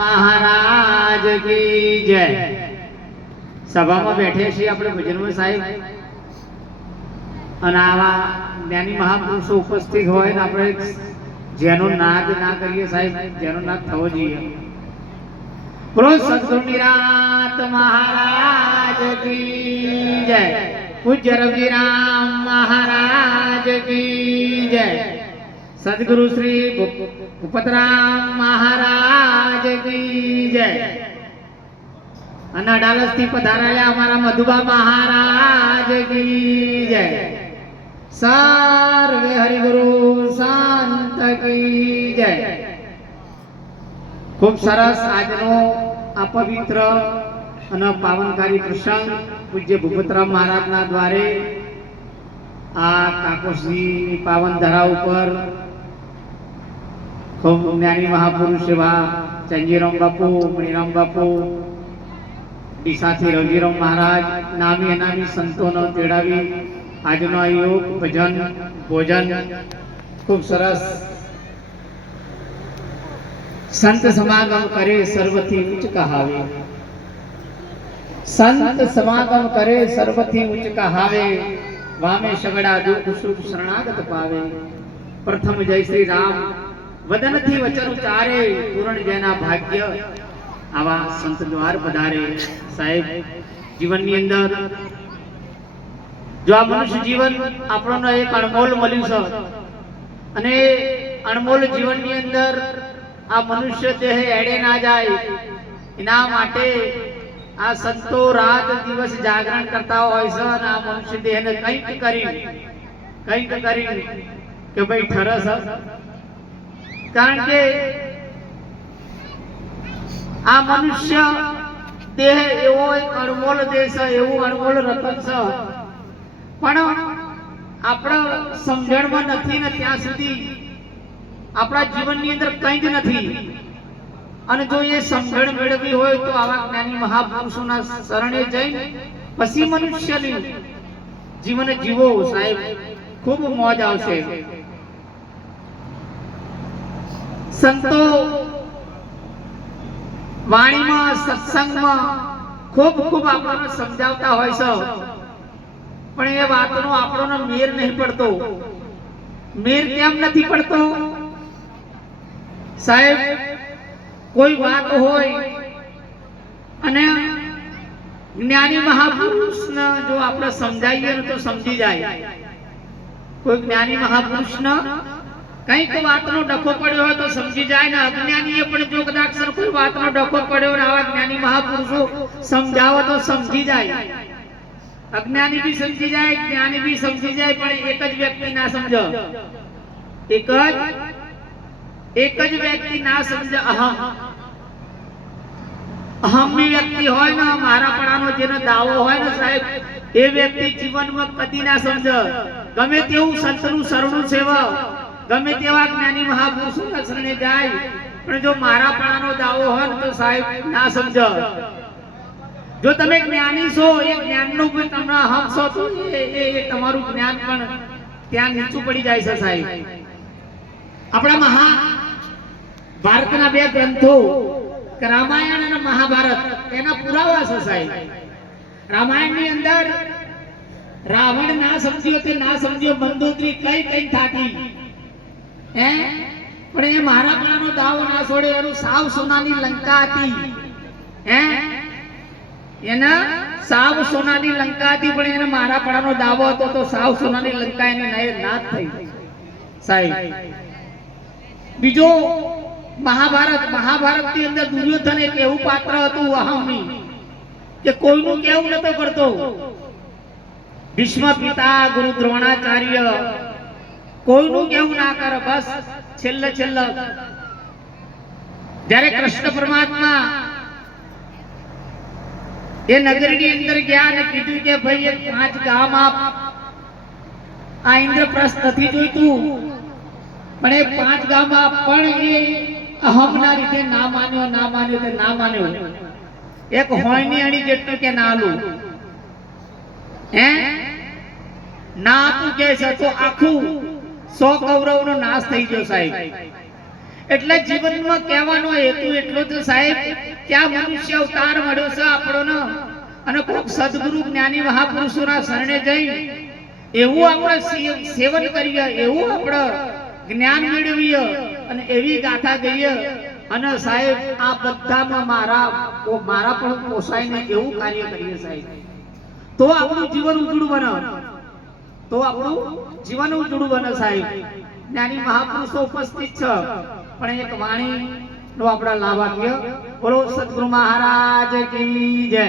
महाराज की जय। सभा में बैठे છીએ આપણે ભજનમાં સાહેબ અને આવા જ્ઞાની મહાપુરુષો ઉપસ્થિત હોય ને આપણે જેનો નાદ ના કરીએ સાહેબ, જેનો નાદ થવો જોઈએ। બોલો સદગુરુ નિરાત મહારાજ કી જય। પૂજ્ય રવિરામ મહારાજ કી જય। સદગુરુ શ્રી ભૂપતરામ મહારાજ કી જય। અને અડાલજ થી પધારેલા અમારા મધુબા મહારાજ કી જય। સર્વે હરિગુરુ સંત કી જય। ખૂબ સરસ આજનો આ પવિત્ર અને પાવનકારી પ્રસંગ પૂજ્ય ભૂપતરામ મહારાજના દ્વારે આ કાકોશ્રીની પાવન ધરા ઉપર ખૂબ જ્ઞાની મહાપુરુષ એવા ચંજીરામ બાપુ, મણિરામ બાપુ, ડીસાથી રવિરામ મહારાજ નામી અનામી સંતોનો તેડાવી આજનો આ યોગ ભજન ભોજન ખૂબ સરસ। સંત સમાગમ કરે સર્વથી ઉચ્ચ કહાવે, સંત સમાગમ કરે સર્વથી ઉચ્ચ કહાવે, વામે સગડા દુઃખ સુખ શરણાગત પાવે। પ્રથમ જય શ્રી રામ વદનથી વચન ઉચ્ચારે, પૂર્ણ જેના ભાગ્ય આવા સંત દ્વાર પધારે। સાહેબ જીવનની અંદર જો આ મનુષ્ય જીવન આપણને એક અણમોલ મળ્યું છે અને અણમોલ જીવનની અંદર આ મનુષ્ય દેહ એડે ના જાય એના માટે આ સંતો રાત દિવસ જાગરણ કરતા હોય છે અને આ મનુષ્ય દેહને કંઈક કરી કે ભાઈ ઠરસ, કારણ કે આ મનુષ્ય દેહ એવો એક અણમોલ દેહ છે, એવું અણમોલ રતન છે, પણ આપણા સમજણમાં નથી ને ત્યાં સુધી આપણા જીવનની અંદર કંઈ જ નથી। અને જો એ સમજણ મેળવી હોય તો આવા જ્ઞાની મહાપુરુષોના શરણે જઈને પછી મનુષ્યની જીવન જીવો સાહેબ, ખૂબ મોજ આવશે। સંતો વાણીમાં સત્સંગમાં ખૂબ આપણને સમજાવતા હોય છે, પણ એ વાતનો આપણને મેર નહીં પડતો। મેર કેમ નથી પડતો સાહેબ? કોઈ વાત હોય અને જ્ઞાની મહાપુરુષને જો આપણે સમજાવીએ ને તો સમજી જાય। કોઈ જ્ઞાની મહાપુરુષને કંઈક વાતનો ડખો પડ્યો હોય તો સમજી જાય ને અજ્ઞાનીએ પણ જો કદાચ કોઈ વાતનો ડખો પડ્યો ને આવા જ્ઞાની મહાપુરુષો સમજાવો તો સમજી જાય। અજ્ઞાની બી સમજી જાય, જ્ઞાની બી સમજી જાય, પણ એક જ વ્યક્તિ ના સમજે, એક જ વ્યક્તિ ના સમજે। અહમની વ્યક્તિ હોય ને, મારા પણાનો જેનો દાવો હોય ને સાહેબ, એ વ્યક્તિ જીવનમાં કદી ના સમજે। ગમે તેવું સંતનું શરણું સેવા, ગમે તેવા જ્ઞાની મહાપુરુષોના શરણે જાય, પણ જો મારા પણાનો દાવો હોય ને તો સાહેબ ના સમજે। જો તમે જ્ઞાની છો, એ જ્ઞાનનો કોઈ તમને અહમ છો તો એ તમારું જ્ઞાન પણ ત્યાં નીચું પડી જાય છે સાહેબ। આપણા ભારતના બે ગ્રંથો રામાયણ અને મહાભારત એના પુરાવા છે સાહેબ। રામાયણની અંદર રાવણ ના સમજ્યો તે ના સમજ્યો, મંદોદરી કઈ થાકી પણ એ મારા પણાનો દાવો ના છોડે। એનું સાવ સોનાની લંકા હતી, એના સાવ સોનાની લંકા હતી, પણ એને મારા પણાનો દાવો હતો તો સાવ સોનાની લંકા એને નાશ થઈ સાહેબ। બીજો મહાભારત ની અંદર દુર્યોધન એક એવું પાત્ર હતું અહમની કે કોઈનું કેવું નતો કરતો। ભીષ્મ પિતા ગુરુ દ્રોણાચાર્ય કોઈનું કેવું ના કરે, બસ છેલ્લે જ્યારે કૃષ્ણ પરમાત્મા એ નગરીની અંદર ગયા અને કીધું કે ભાઈ એક 5 ગામ આપ, આ ઇન્દ્રપ્રસ્થ નથી જોઈતું, પણ એ 5 ગામ આપ, પણ એ અહમના રીતે ના માન્યો। એક હોયની અણી જેટલું કે ના આલું, ના આપું કે છે તો આખું 100 કૌરવનો નાશ થઈ ગયો સાહેબ। એટલે જીવનમાં કહેવાનો હેતુ એટલો જ સાહેબ કે આ મનુષ્ય અવતાર મળ્યો છે આપણોનો અને કોક સદગુરુ જ્ઞાની મહાપુરુષોના શરણે જઈ એવું આપણે સેવન કરીએ, એવું આપણે જ્ઞાન મેળવીએ અને એવી ગાથા ગઈએ અને સાહેબ આ બધામાં મારા પણ પોસાઈને એવું કાર્ય કરીએ સાહેબ, તો આપણું જીવન ઉજળું બને, તો આપણું જીવન ઉજળું બને સાહેબ. જ્ઞાની મહાપુરુષો ઉપસ્થિત છે પણ એક વાણી નો આપણા લાભ આપીએ. બોલો સદગુરુ મહારાજ કી જય.